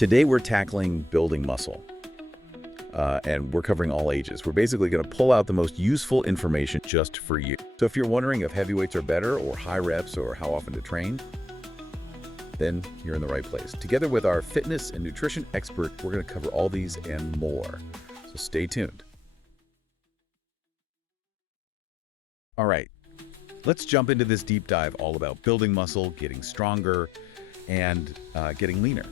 Today we're tackling building muscle, and we're covering all ages. We're basically going to pull out the most useful information just for you. So if you're wondering if heavyweights are better or high reps or how often to train, then you're in the right place. Together with our fitness and nutrition expert, we're going to cover all these and more. So stay tuned. All right, let's jump into this deep dive all about building muscle, getting stronger, and getting leaner.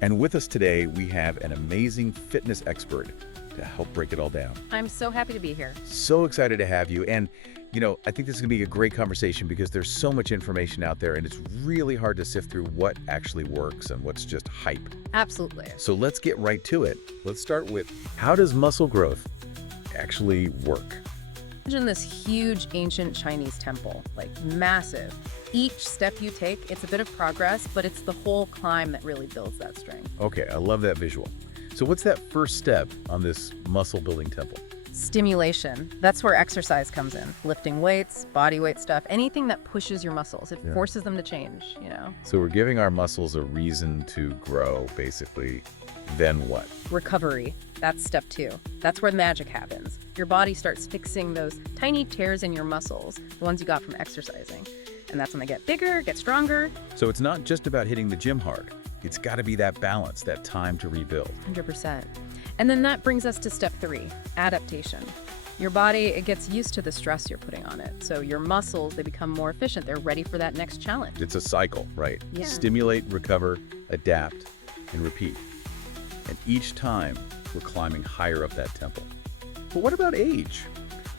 And with us today, we have an amazing fitness expert to help break it all down. I'm so happy to be here. So excited to have you. And, I think this is going to be a great conversation because there's so much information out there and it's really hard to sift through what actually works and what's just hype. Absolutely. So let's get right to it. Let's start with, how does muscle growth actually work? Imagine this huge ancient Chinese temple, like massive. Each step you take, it's a bit of progress, but it's the whole climb that really builds that strength. Okay, I love that visual. So what's that first step on this muscle building temple? Stimulation. That's where exercise comes in. Lifting weights, body weight stuff, anything that pushes your muscles. It forces them to change. So we're giving our muscles a reason to grow, basically. Then what? Recovery. That's step 2. That's where the magic happens. Your body starts fixing those tiny tears in your muscles, the ones you got from exercising. And that's when they get bigger, get stronger. So it's not just about hitting the gym hard. It's got to be that balance, that time to rebuild. 100%. And then that brings us to step 3, adaptation. Your body, it gets used to the stress you're putting on it. So your muscles, they become more efficient. They're ready for that next challenge. It's a cycle, right? Yeah. Stimulate, recover, adapt, and repeat. And each time, we're climbing higher up that temple. But what about age?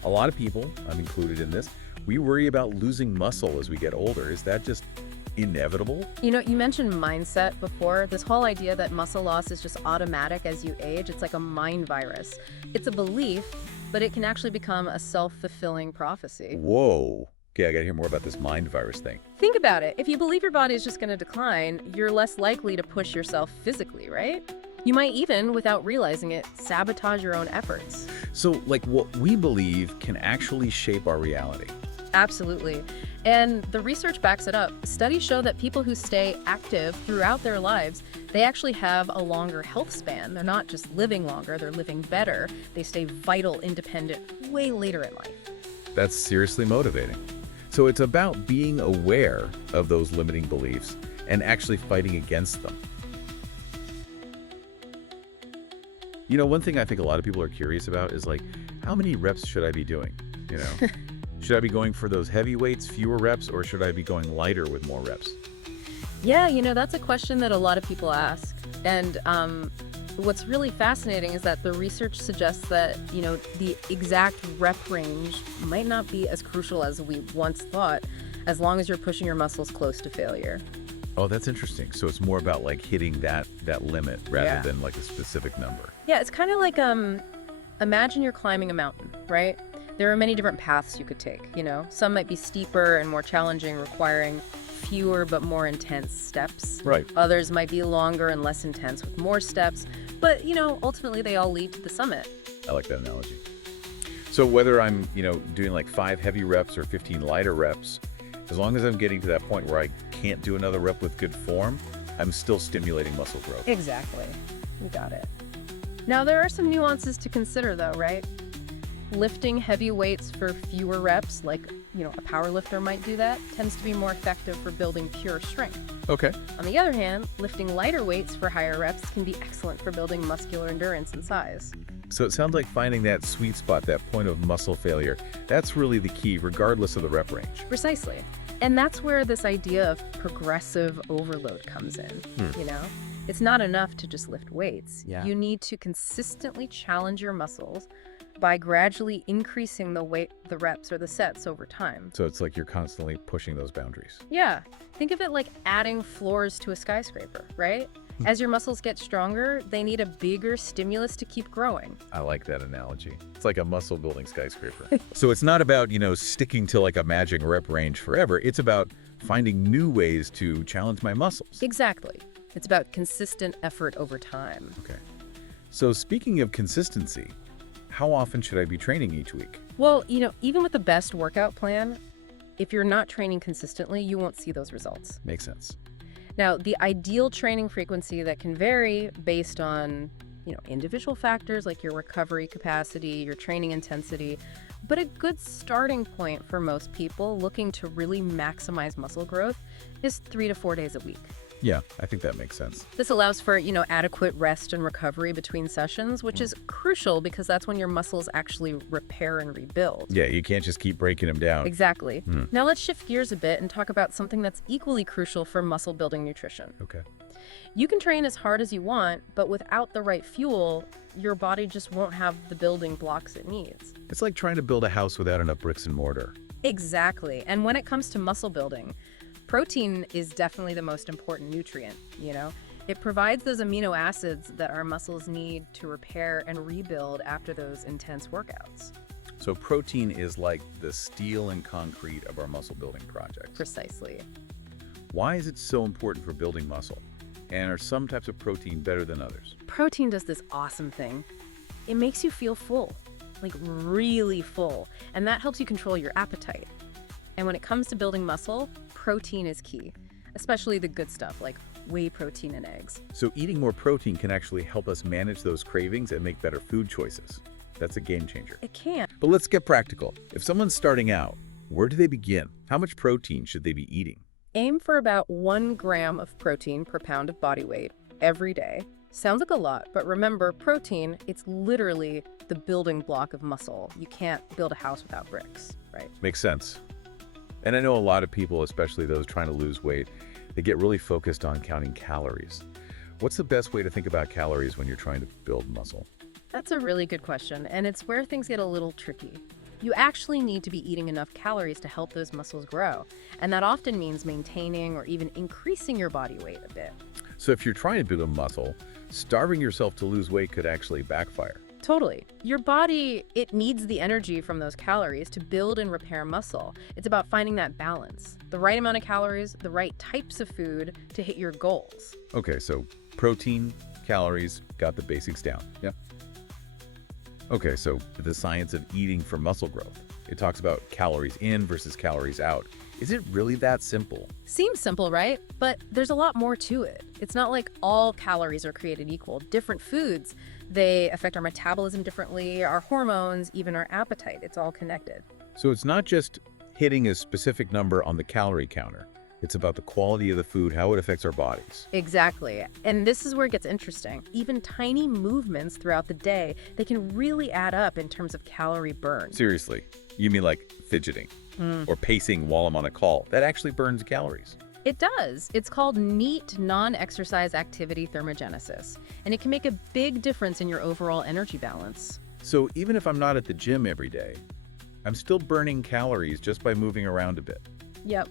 A lot of people, I'm included in this, we worry about losing muscle as we get older. Is that just inevitable? You mentioned mindset before. This whole idea that muscle loss is just automatic as you age, it's like a mind virus. It's a belief, but it can actually become a self-fulfilling prophecy. Whoa. Okay, I gotta hear more about this mind virus thing. Think about it. If you believe your body is just going to decline, you're less likely to push yourself physically, right? You might even, without realizing it, sabotage your own efforts. So, what we believe can actually shape our reality. Absolutely. And the research backs it up. Studies show that people who stay active throughout their lives, they actually have a longer health span. They're not just living longer, they're living better. They stay vital, independent, way later in life. That's seriously motivating. So it's about being aware of those limiting beliefs and actually fighting against them. One thing I think a lot of people are curious about is how many reps should I be doing? Should I be going for those heavy weights, fewer reps, or should I be going lighter with more reps? Yeah, that's a question that a lot of people ask. And what's really fascinating is that the research suggests that, the exact rep range might not be as crucial as we once thought, as long as you're pushing your muscles close to failure. Oh, that's interesting. So it's more about hitting that limit rather than a specific number. Yeah, it's kind of like, imagine you're climbing a mountain, right? There are many different paths you could take, Some might be steeper and more challenging, requiring fewer but more intense steps. Right. Others might be longer and less intense with more steps. But, ultimately they all lead to the summit. I like that analogy. So whether I'm, doing 5 heavy reps or 15 lighter reps, as long as I'm getting to that point where I can't do another rep with good form, I'm still stimulating muscle growth. Exactly. You got it. Now, there are some nuances to consider, though, right? Lifting heavy weights for fewer reps, like, a power lifter might do that, tends to be more effective for building pure strength. Okay. On the other hand, lifting lighter weights for higher reps can be excellent for building muscular endurance and size. So it sounds like finding that sweet spot, that point of muscle failure, that's really the key, regardless of the rep range. Precisely. And that's where this idea of progressive overload comes in, It's not enough to just lift weights. Yeah. You need to consistently challenge your muscles by gradually increasing the weight, the reps, or the sets over time. So it's like you're constantly pushing those boundaries. Yeah. Think of it like adding floors to a skyscraper, right? As your muscles get stronger, they need a bigger stimulus to keep growing. I like that analogy. It's like a muscle building skyscraper. So it's not about, sticking to a magic rep range forever. It's about finding new ways to challenge my muscles. Exactly. It's about consistent effort over time. Okay. So speaking of consistency, how often should I be training each week? Well, even with the best workout plan, if you're not training consistently, you won't see those results. Makes sense. Now, the ideal training frequency that can vary based on, individual factors like your recovery capacity, your training intensity, but a good starting point for most people looking to really maximize muscle growth is 3 to 4 days a week. Yeah, I think that makes sense. This allows for, adequate rest and recovery between sessions, which is crucial because that's when your muscles actually repair and rebuild. Yeah, you can't just keep breaking them down. Exactly. Now let's shift gears a bit and talk about something that's equally crucial for muscle building nutrition. Okay. You can train as hard as you want, but without the right fuel, your body just won't have the building blocks it needs. It's like trying to build a house without enough bricks and mortar. Exactly. And when it comes to muscle building, protein is definitely the most important nutrient, It provides those amino acids that our muscles need to repair and rebuild after those intense workouts. So protein is like the steel and concrete of our muscle building projects. Precisely. Why is it so important for building muscle? And are some types of protein better than others? Protein does this awesome thing. It makes you feel full, like really full, and that helps you control your appetite. And when it comes to building muscle, protein is key, especially the good stuff like whey protein and eggs. So eating more protein can actually help us manage those cravings and make better food choices. That's a game changer. It can. But let's get practical. If someone's starting out, where do they begin? How much protein should they be eating? Aim for about 1 gram of protein per pound of body weight every day. Sounds like a lot, but remember, protein, it's literally the building block of muscle. You can't build a house without bricks, right? Makes sense. And I know a lot of people, especially those trying to lose weight, they get really focused on counting calories. What's the best way to think about calories when you're trying to build muscle? That's a really good question, and it's where things get a little tricky. You actually need to be eating enough calories to help those muscles grow, and that often means maintaining or even increasing your body weight a bit. So if you're trying to build a muscle, starving yourself to lose weight could actually backfire. Totally. Your body, it needs the energy from those calories to build and repair muscle. It's about finding that balance, the right amount of calories, the right types of food to hit your goals. Okay, so protein, calories, got the basics down. Yeah. Okay, so the science of eating for muscle growth. It talks about calories in versus calories out. Is it really that simple? Seems simple, right? But there's a lot more to it. It's not like all calories are created equal. Different foods, they affect our metabolism differently, our hormones, even our appetite. It's all connected. So it's not just hitting a specific number on the calorie counter. It's about the quality of the food, how it affects our bodies. Exactly. And this is where it gets interesting. Even tiny movements throughout the day, they can really add up in terms of calorie burn. Seriously, you mean like fidgeting or pacing while I'm on a call? That actually burns calories. It does. It's called neat non-exercise activity thermogenesis, and it can make a big difference in your overall energy balance. So even if I'm not at the gym every day, I'm still burning calories just by moving around a bit. Yep.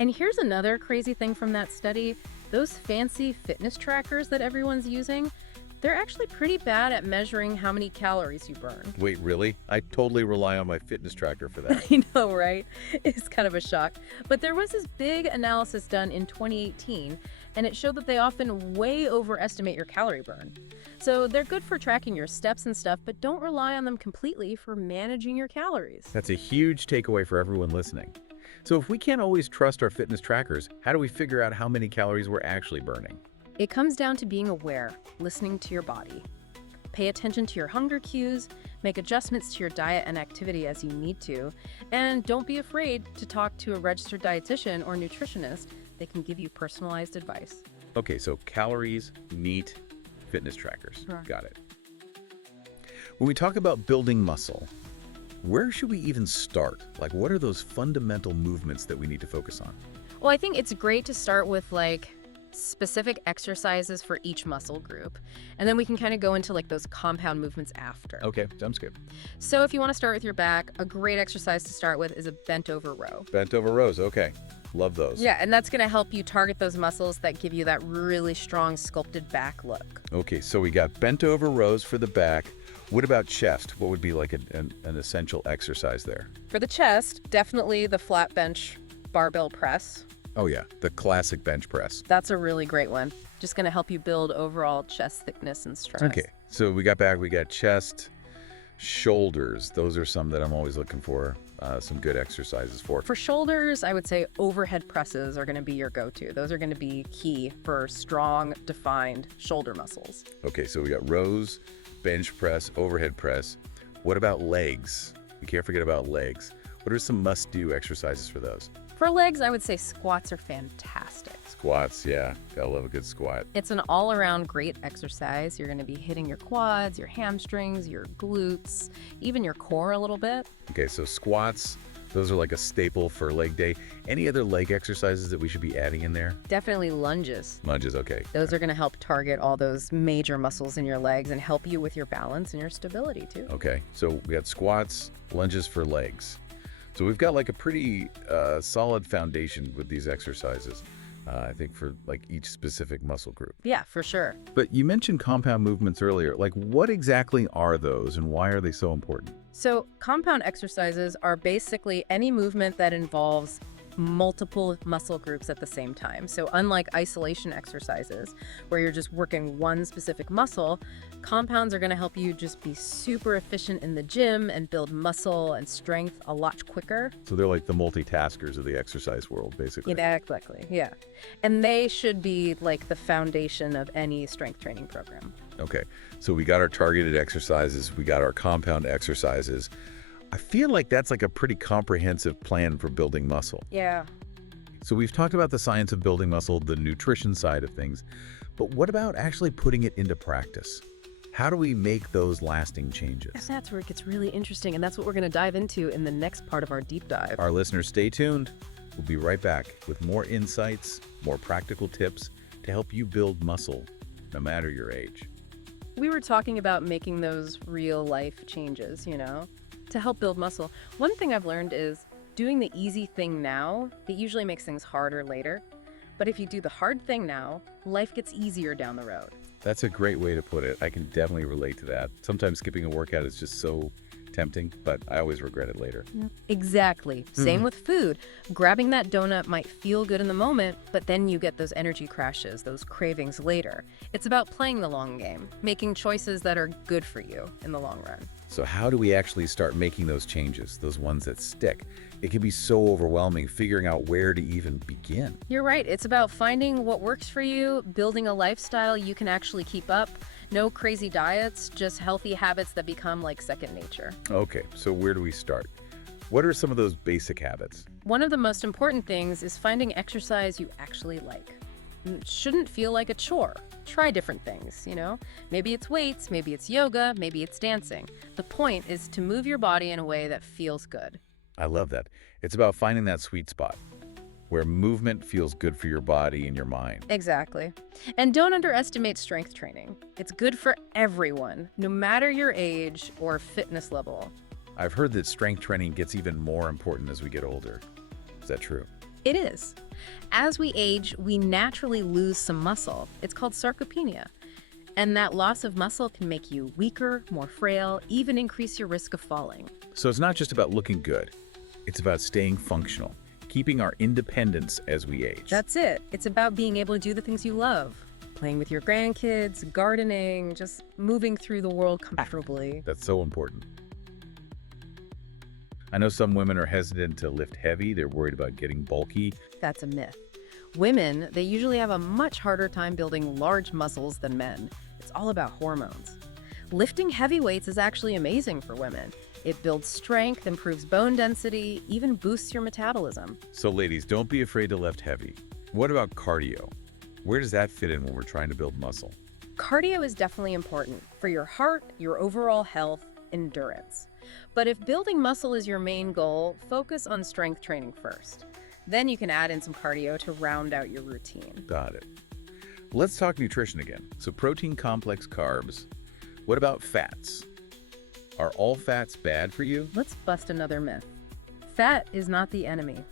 And here's another crazy thing from that study. Those fancy fitness trackers that everyone's using, they're actually pretty bad at measuring how many calories you burn. Wait, really? I totally rely on my fitness tracker for that. I know, right? It's kind of a shock. But there was this big analysis done in 2018, and it showed that they often way overestimate your calorie burn. So they're good for tracking your steps and stuff, but don't rely on them completely for managing your calories. That's a huge takeaway for everyone listening. So if we can't always trust our fitness trackers, how do we figure out how many calories we're actually burning? It comes down to being aware, listening to your body. Pay attention to your hunger cues, make adjustments to your diet and activity as you need to, and don't be afraid to talk to a registered dietitian or nutritionist. They can give you personalized advice. Okay, so calories, meat, fitness trackers. Sure. Got it. When we talk about building muscle, where should we even start? Like, what are those fundamental movements that we need to focus on? Well, I think it's great to start with specific exercises for each muscle group, and then we can kind of go into those compound movements after. Okay, sounds good. So if you want to start with your back, a great exercise to start with is a bent over row. Bent over rows, okay. Love those. Yeah, and that's going to help you target those muscles that give you that really strong sculpted back look. Okay, so we got bent over rows for the back. What about chest? What would be like an essential exercise there? For the chest, definitely the flat bench barbell press. Oh yeah, the classic bench press. That's a really great one. Just going to help you build overall chest thickness and strength. Okay, so we got back, we got chest, shoulders. Those are some that I'm always looking for. some good exercises for? For shoulders, I would say overhead presses are going to be your go-to. Those are going to be key for strong, defined shoulder muscles. Okay, so we got rows, bench press, overhead press. What about legs? We can't forget about legs. What are some must-do exercises for those? For legs, I would say squats are fantastic. Squats, yeah. Gotta love a good squat. It's an all-around great exercise. You're going to be hitting your quads, your hamstrings, your glutes, even your core a little bit. Okay, so squats, those are like a staple for leg day. Any other leg exercises that we should be adding in there? Definitely lunges. Lunges, okay. Those are going to help target all those major muscles in your legs and help you with your balance and your stability too. Okay, so we got squats, lunges for legs. So we've got like a pretty solid foundation with these exercises, I think, for like each specific muscle group. Yeah, for sure. But you mentioned compound movements earlier. Like, what exactly are those and why are they so important? So compound exercises are basically any movement that involves multiple muscle groups at the same time. So unlike isolation exercises, where you're just working one specific muscle, compounds are going to help you just be super efficient in the gym and build muscle and strength a lot quicker. So they're like the multitaskers of the exercise world, basically. Yeah, exactly. Yeah. And they should be like the foundation of any strength training program. Okay, so we got our targeted exercises, we got our compound exercises. I feel like that's like a pretty comprehensive plan for building muscle. Yeah. So we've talked about the science of building muscle, the nutrition side of things, but what about actually putting it into practice? How do we make those lasting changes? And that's where it gets really interesting, and that's what we're going to dive into in the next part of our deep dive. Our listeners, stay tuned. We'll be right back with more insights, more practical tips to help you build muscle, no matter your age. We were talking about making those real life changes, to help build muscle. One thing I've learned is doing the easy thing now, it usually makes things harder later. But if you do the hard thing now, life gets easier down the road. That's a great way to put it. I can definitely relate to that. Sometimes skipping a workout is just so tempting, but I always regret it later. Exactly. Same with food. Grabbing that donut might feel good in the moment, but then you get those energy crashes, those cravings later. It's about playing the long game, making choices that are good for you in the long run. So how do we actually start making those changes, those ones that stick? It can be so overwhelming figuring out where to even begin. You're right. It's about finding what works for you, building a lifestyle you can actually keep up. No crazy diets, just healthy habits that become like second nature. Okay, so where do we start? What are some of those basic habits? One of the most important things is finding exercise you actually like. It shouldn't feel like a chore. Try different things, Maybe it's weights, maybe it's yoga, maybe it's dancing. The point is to move your body in a way that feels good. I love that. It's about finding that sweet spot where movement feels good for your body and your mind. Exactly. And don't underestimate strength training. It's good for everyone, no matter your age or fitness level. I've heard that strength training gets even more important as we get older. Is that true? It is. As we age, we naturally lose some muscle. It's called sarcopenia. And that loss of muscle can make you weaker, more frail, even increase your risk of falling. So it's not just about looking good. It's about staying functional, keeping our independence as we age. That's it. It's about being able to do the things you love. Playing with your grandkids, gardening, just moving through the world comfortably. That's so important. I know some women are hesitant to lift heavy. They're worried about getting bulky. That's a myth. Women, they usually have a much harder time building large muscles than men. It's all about hormones. Lifting heavy weights is actually amazing for women. It builds strength, improves bone density, even boosts your metabolism. So ladies, don't be afraid to lift heavy. What about cardio? Where does that fit in when we're trying to build muscle? Cardio is definitely important for your heart, your overall health, endurance. But if building muscle is your main goal, focus on strength training first. Then you can add in some cardio to round out your routine. Got it. Let's talk nutrition again. So protein, complex carbs. What about fats? Are all fats bad for you? Let's bust another myth. Fat is not the enemy.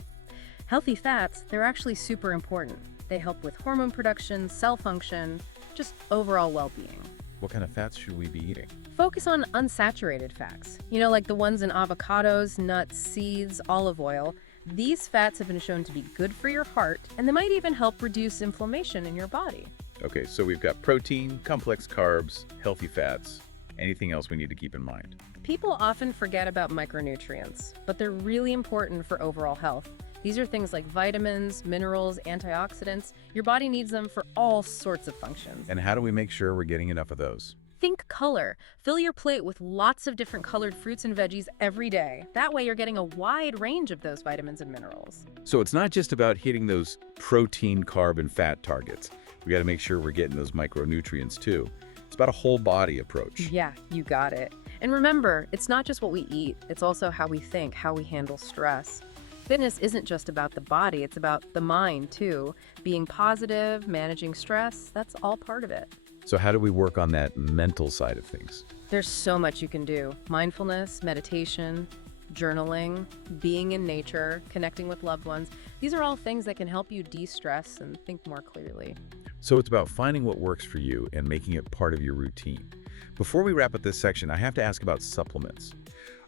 Healthy fats, they're actually super important. They help with hormone production, cell function, just overall well-being. What kind of fats should we be eating? Focus on unsaturated fats, like the ones in avocados, nuts, seeds, olive oil. These fats have been shown to be good for your heart, and they might even help reduce inflammation in your body. Okay, so we've got protein, complex carbs, healthy fats. Anything else we need to keep in mind? People often forget about micronutrients, but they're really important for overall health. These are things like vitamins, minerals, antioxidants. Your body needs them for all sorts of functions. And how do we make sure we're getting enough of those? Think color. Fill your plate with lots of different colored fruits and veggies every day. That way you're getting a wide range of those vitamins and minerals. So it's not just about hitting those protein, carb, and fat targets. We got to make sure we're getting those micronutrients too. It's about a whole body approach. Yeah, you got it. And remember, it's not just what we eat, it's also how we think, how we handle stress. Fitness isn't just about the body, it's about the mind too. Being positive, managing stress, that's all part of it. So how do we work on that mental side of things? There's so much you can do. Mindfulness, meditation, journaling, being in nature, connecting with loved ones. These are all things that can help you de-stress and think more clearly. So it's about finding what works for you and making it part of your routine. Before we wrap up this section, I have to ask about supplements.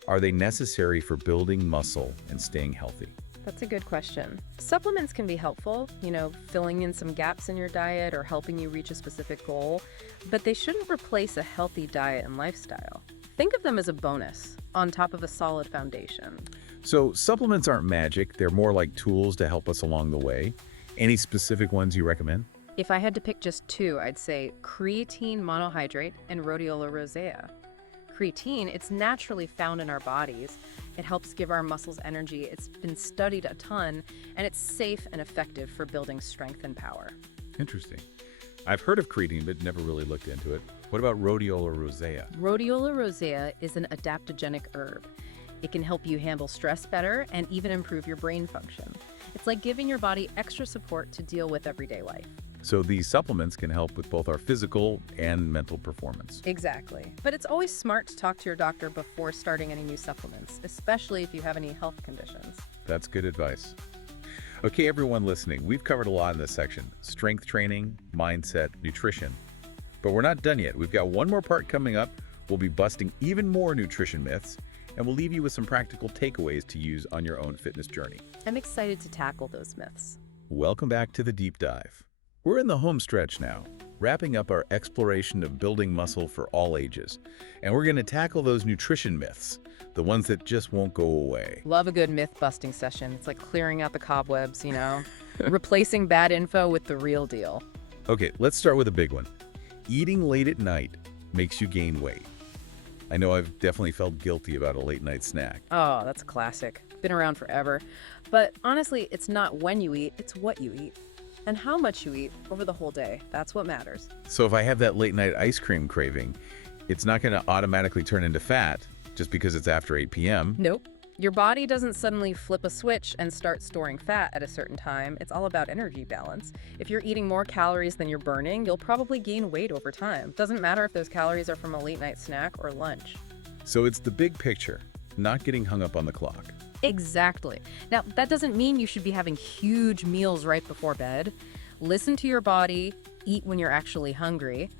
Are they necessary for building muscle and staying healthy? That's a good question. Supplements can be helpful, filling in some gaps in your diet or helping you reach a specific goal, but they shouldn't replace a healthy diet and lifestyle. Think of them as a bonus on top of a solid foundation. So supplements aren't magic, they're more like tools to help us along the way. Any specific ones you recommend? If I had to pick just two, I'd say creatine monohydrate and rhodiola rosea. Creatine, it's naturally found in our bodies. It helps give our muscles energy. It's been studied a ton, and it's safe and effective for building strength and power. Interesting. I've heard of creatine, but never really looked into it. What about rhodiola rosea? Rhodiola rosea is an adaptogenic herb. It can help you handle stress better and even improve your brain function. It's like giving your body extra support to deal with everyday life. So these supplements can help with both our physical and mental performance. Exactly. But it's always smart to talk to your doctor before starting any new supplements, especially if you have any health conditions. That's good advice. Okay, everyone listening, we've covered a lot in this section. Strength training, mindset, nutrition. But we're not done yet. We've got one more part coming up. We'll be busting even more nutrition myths, and we'll leave you with some practical takeaways to use on your own fitness journey. I'm excited to tackle those myths. Welcome back to the deep dive. We're in the home stretch now, wrapping up our exploration of building muscle for all ages. And we're going to tackle those nutrition myths, the ones that just won't go away. Love a good myth-busting session. It's like clearing out the cobwebs, replacing bad info with the real deal. Okay, let's start with a big one. Eating late at night makes you gain weight. I know I've definitely felt guilty about a late night snack. Oh, that's a classic. Been around forever. But honestly, it's not when you eat, it's what you eat. And how much you eat over the whole day. That's what matters. So if I have that late night ice cream craving, it's not going to automatically turn into fat just because it's after 8 p.m. Nope. Your body doesn't suddenly flip a switch and start storing fat at a certain time. It's all about energy balance. If you're eating more calories than you're burning, you'll probably gain weight over time. Doesn't matter if those calories are from a late night snack or lunch. So it's the big picture, not getting hung up on the clock. Exactly. Now, that doesn't mean you should be having huge meals right before bed. Listen to your body, eat when you're actually hungry.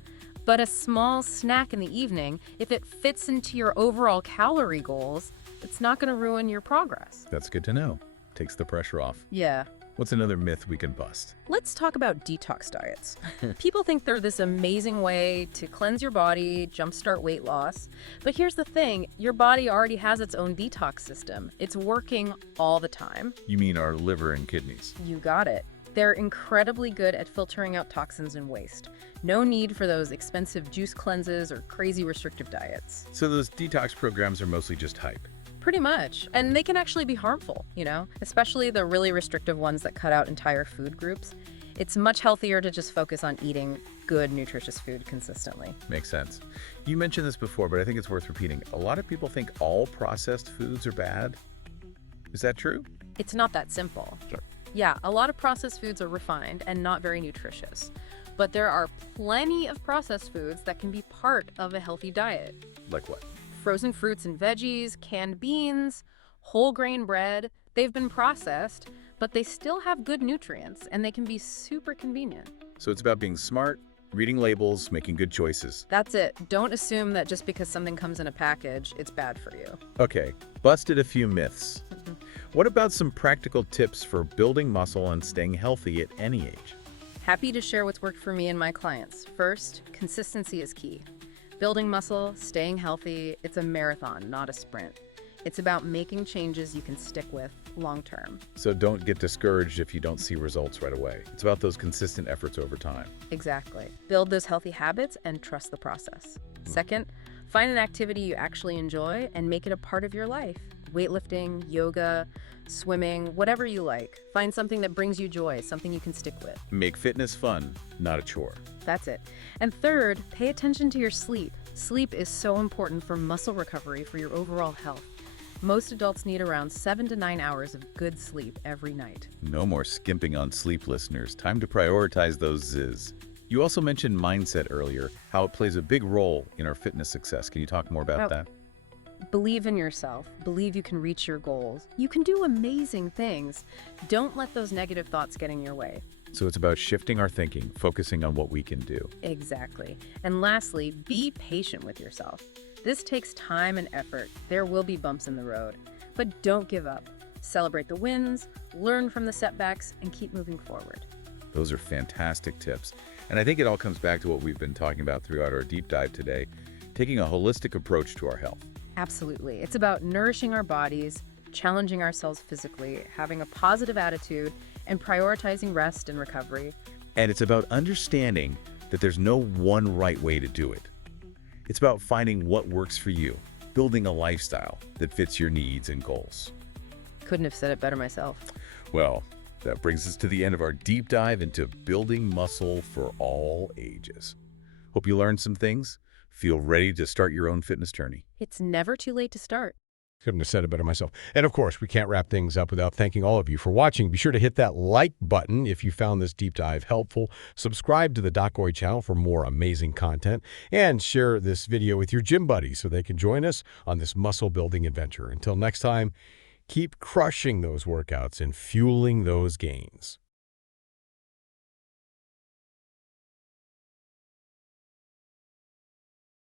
But a small snack in the evening, if it fits into your overall calorie goals, it's not going to ruin your progress. That's good to know. Takes the pressure off. Yeah. What's another myth we can bust? Let's talk about detox diets. People think they're this amazing way to cleanse your body, jumpstart weight loss. But here's the thing, your body already has its own detox system. It's working all the time. You mean our liver and kidneys? You got it. They're incredibly good at filtering out toxins and waste. No need for those expensive juice cleanses or crazy restrictive diets. So those detox programs are mostly just hype. Pretty much. And they can actually be harmful, especially the really restrictive ones that cut out entire food groups. It's much healthier to just focus on eating good, nutritious food consistently. Makes sense. You mentioned this before, but I think it's worth repeating. A lot of people think all processed foods are bad. Is that true? It's not that simple. Sure. Yeah, a lot of processed foods are refined and not very nutritious. But there are plenty of processed foods that can be part of a healthy diet. Like what? Frozen fruits and veggies, canned beans, whole grain bread. They've been processed, but they still have good nutrients and they can be super convenient. So it's about being smart, reading labels, making good choices. That's it. Don't assume that just because something comes in a package, it's bad for you. Okay, busted a few myths. What about some practical tips for building muscle and staying healthy at any age? Happy to share what's worked for me and my clients. First, consistency is key. Building muscle, staying healthy, it's a marathon, not a sprint. It's about making changes you can stick with long term. So don't get discouraged if you don't see results right away. It's about those consistent efforts over time. Exactly. Build those healthy habits and trust the process. Second, find an activity you actually enjoy and make it a part of your life. Weightlifting, yoga, swimming, whatever you like. Find something that brings you joy, something you can stick with. Make fitness fun, not a chore. That's it. And third, pay attention to your sleep. Sleep is so important for muscle recovery, for your overall health. Most adults need around 7 to 9 hours of good sleep every night. No more skimping on sleep, listeners. Time to prioritize those Z's. You also mentioned mindset earlier, how it plays a big role in our fitness success. Can you talk more about that? Believe in yourself. Believe you can reach your goals. You can do amazing things. Don't let those negative thoughts get in your way. So it's about shifting our thinking, focusing on what we can do. Exactly. And lastly, be patient with yourself. This takes time and effort. There will be bumps in the road. But don't give up. Celebrate the wins, learn from the setbacks, and keep moving forward. Those are fantastic tips. And I think it all comes back to what we've been talking about throughout our deep dive today, taking a holistic approach to our health. Absolutely. It's about nourishing our bodies, challenging ourselves physically, having a positive attitude, and prioritizing rest and recovery. And it's about understanding that there's no one right way to do it. It's about finding what works for you, building a lifestyle that fits your needs and goals. Couldn't have said it better myself. Well, that brings us to the end of our deep dive into building muscle for all ages. Hope you learned some things. Feel ready to start your own fitness journey. It's never too late to start. Couldn't have said it better myself. And of course, we can't wrap things up without thanking all of you for watching. Be sure to hit that like button if you found this deep dive helpful. Subscribe to the Doc Goy channel for more amazing content. And share this video with your gym buddies so they can join us on this muscle building adventure. Until next time, keep crushing those workouts and fueling those gains.